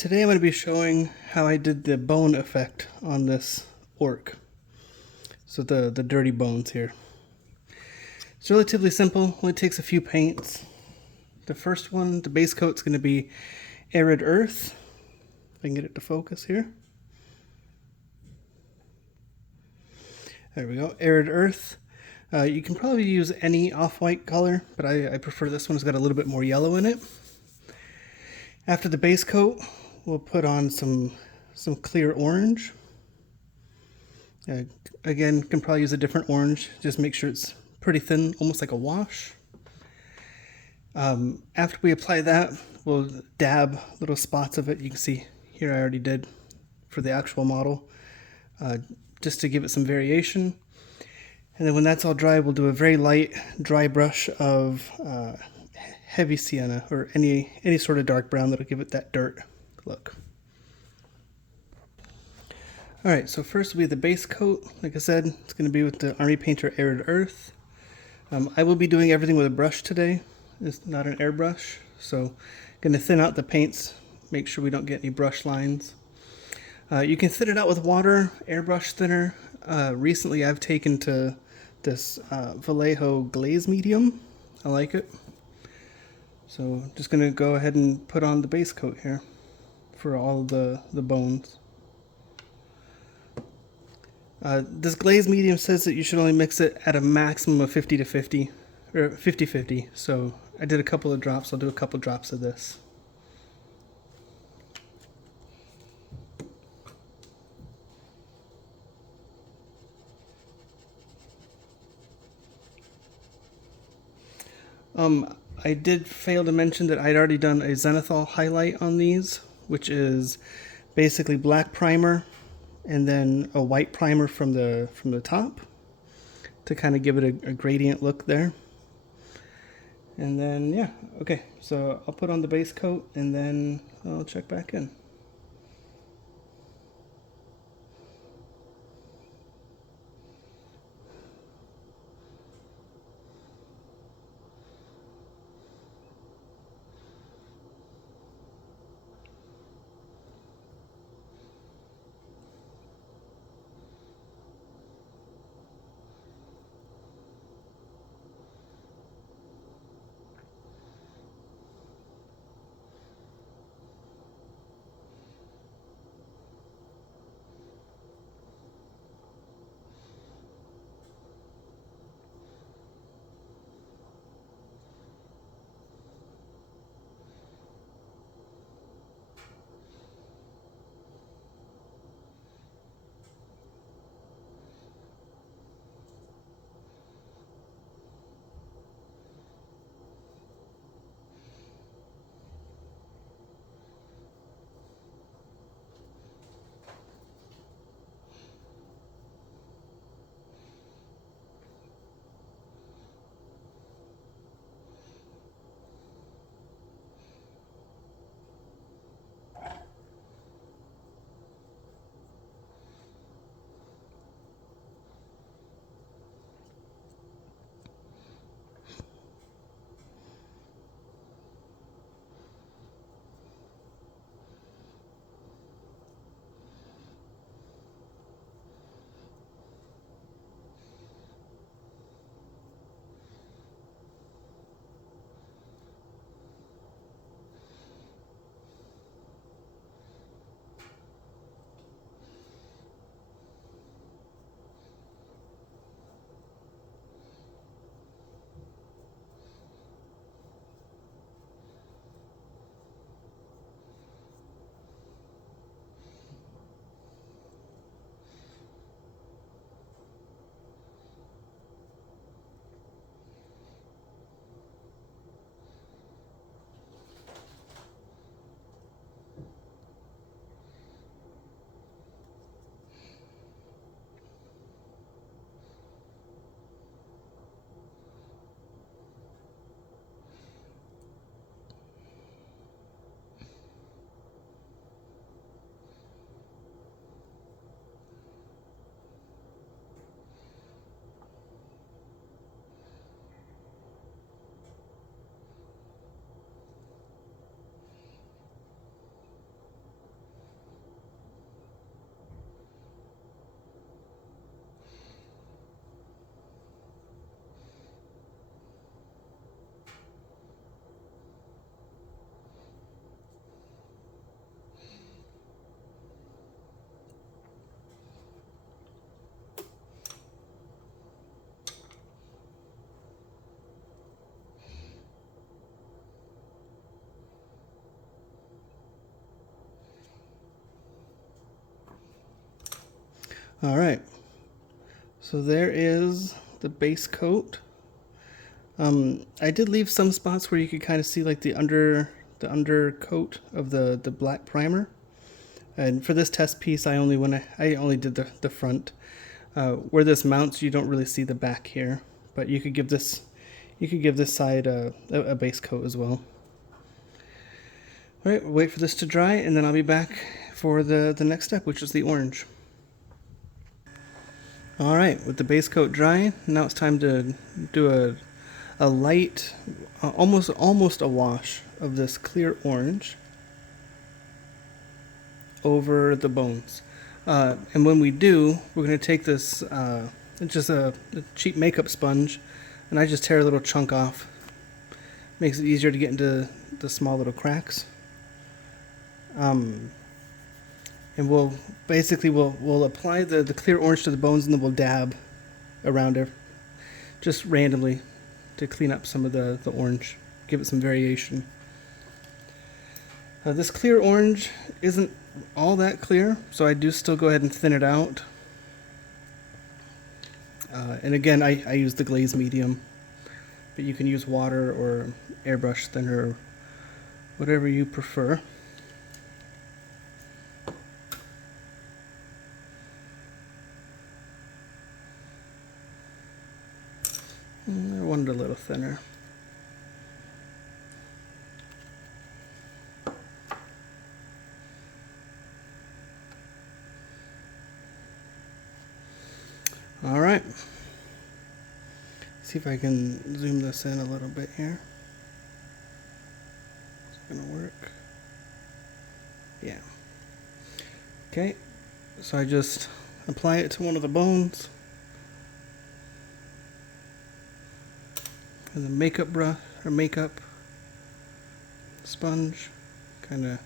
Today I'm going to be showing how I did the bone effect on this orc. So the dirty bones here. It's relatively simple, only takes a few paints. The first one, the base coat's going to be Arid Earth. If I can get it to focus here. There we go, Arid Earth. You can probably use any off-white color, but I prefer this one. It's got a little bit more yellow in it. After the base coat, we'll put on some clear orange. Again, can probably use a different orange. Just make sure it's pretty thin, almost like a wash. After we apply that, we'll dab little spots of it. You can see here I already did for the actual model, just to give it some variation. And then when that's all dry, we'll do a very light dry brush of heavy sienna or any sort of dark brown that'll give it that dirt look. Alright, so first will be the base coat. Like I said, it's going to be with the Army Painter Arid Earth. I will be doing everything with a brush today. It's not an airbrush, so going to thin out the paints, make sure we don't get any brush lines. You can thin it out with water, airbrush thinner. Recently I've taken to this Vallejo glaze medium. I like it. So just going to go ahead and put on the base coat here for all the bones. This glaze medium says that you should only mix it at a maximum of 50 to 50, or 50-50. So I did a couple of drops. I'll do a couple drops of this. I did fail to mention that I'd already done a Zenithal highlight on these, which is basically black primer and then a white primer from the top to kind of give it a gradient look there. And then, yeah, okay, so I'll put on the base coat and then I'll check back in. All right, so there is the base coat. I did leave some spots where you could kind of see like the undercoat of the black primer. And for this test piece, I only did the front. Where this mounts, you don't really see the back here, but you could give this side a base coat as well. All right, we'll wait for this to dry, and then I'll be back for the next step, which is the orange. All right, with the base coat dry, now it's time to do a light, almost a wash of this clear orange over the bones. And when we do, we're going to take this, just a cheap makeup sponge, and I just tear a little chunk off. Makes it easier to get into the small little cracks. And we'll apply the clear orange to the bones, and then we'll dab around it just randomly to clean up some of the orange, give it some variation. This clear orange isn't all that clear, so I do still go ahead and thin it out. And again, I use the glaze medium, but you can use water or airbrush thinner, whatever you prefer. I wanted a little thinner. All right. See if I can zoom this in a little bit here. It's gonna work. Yeah. Okay. So I just apply it to one of the bones. And the makeup brush or makeup sponge, kind of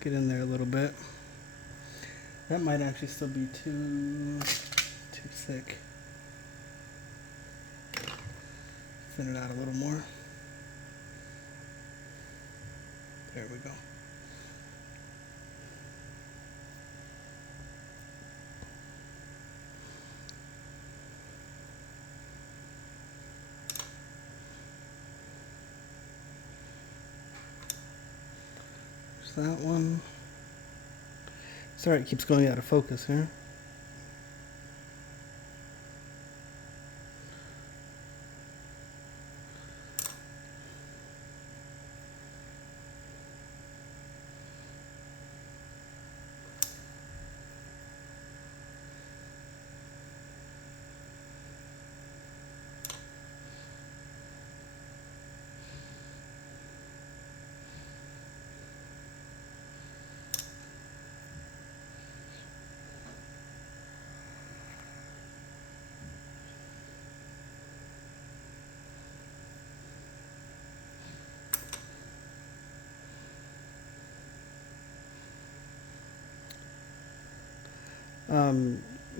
get in there a little bit. That might actually still be too thick. Thin it out a little more. There we go. There's that one. Sorry, it keeps going out of focus here.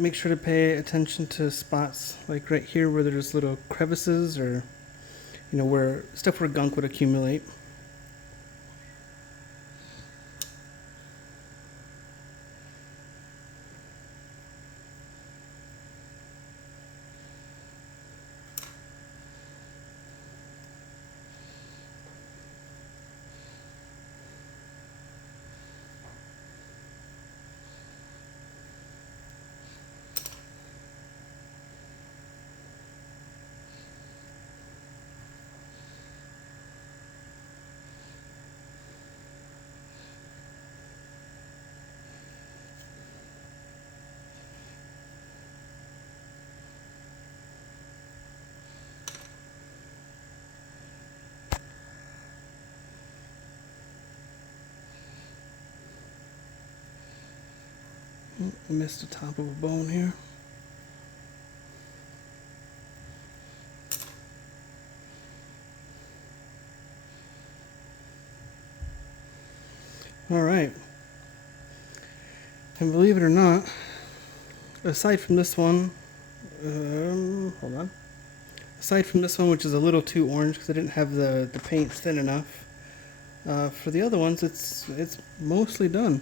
Make sure to pay attention to spots like right here where there's little crevices, or where gunk would accumulate. Missed the top of a bone here. All right. And believe it or not, aside from this one, hold on. Aside from this one, which is a little too orange because I didn't have the paint thin enough, for the other ones, it's mostly done.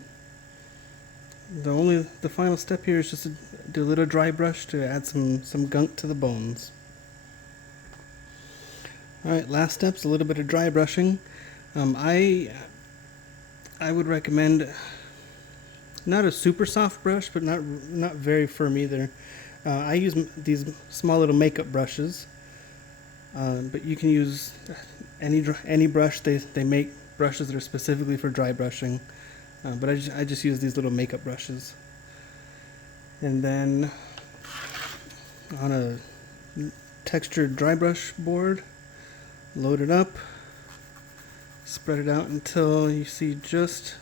The final step here is just to do a little dry brush to add some gunk to the bones. Alright, last step's a little bit of dry brushing. I would recommend not a super soft brush, but not very firm either. I use these small little makeup brushes, but you can use any brush. They make brushes that are specifically for dry brushing, but I just use these little makeup brushes. And then on a textured dry brush board, load it up, spread it out until you see just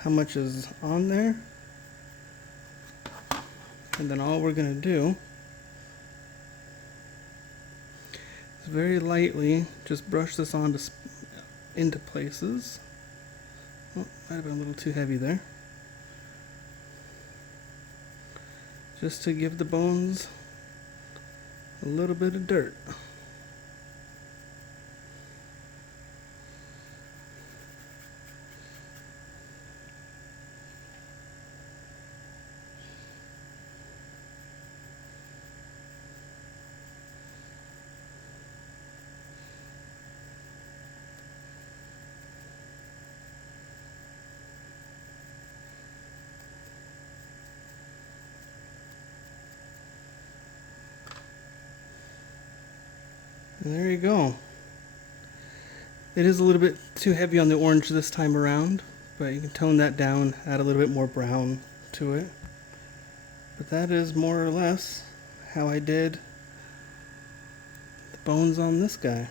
how much is on there. And then all we're going to do is very lightly just brush this into places. Oh, might have been a little too heavy there. Just to give the bones a little bit of dirt. And there you go. It is a little bit too heavy on the orange this time around, but you can tone that down, add a little bit more brown to it. But that is more or less how I did the bones on this guy.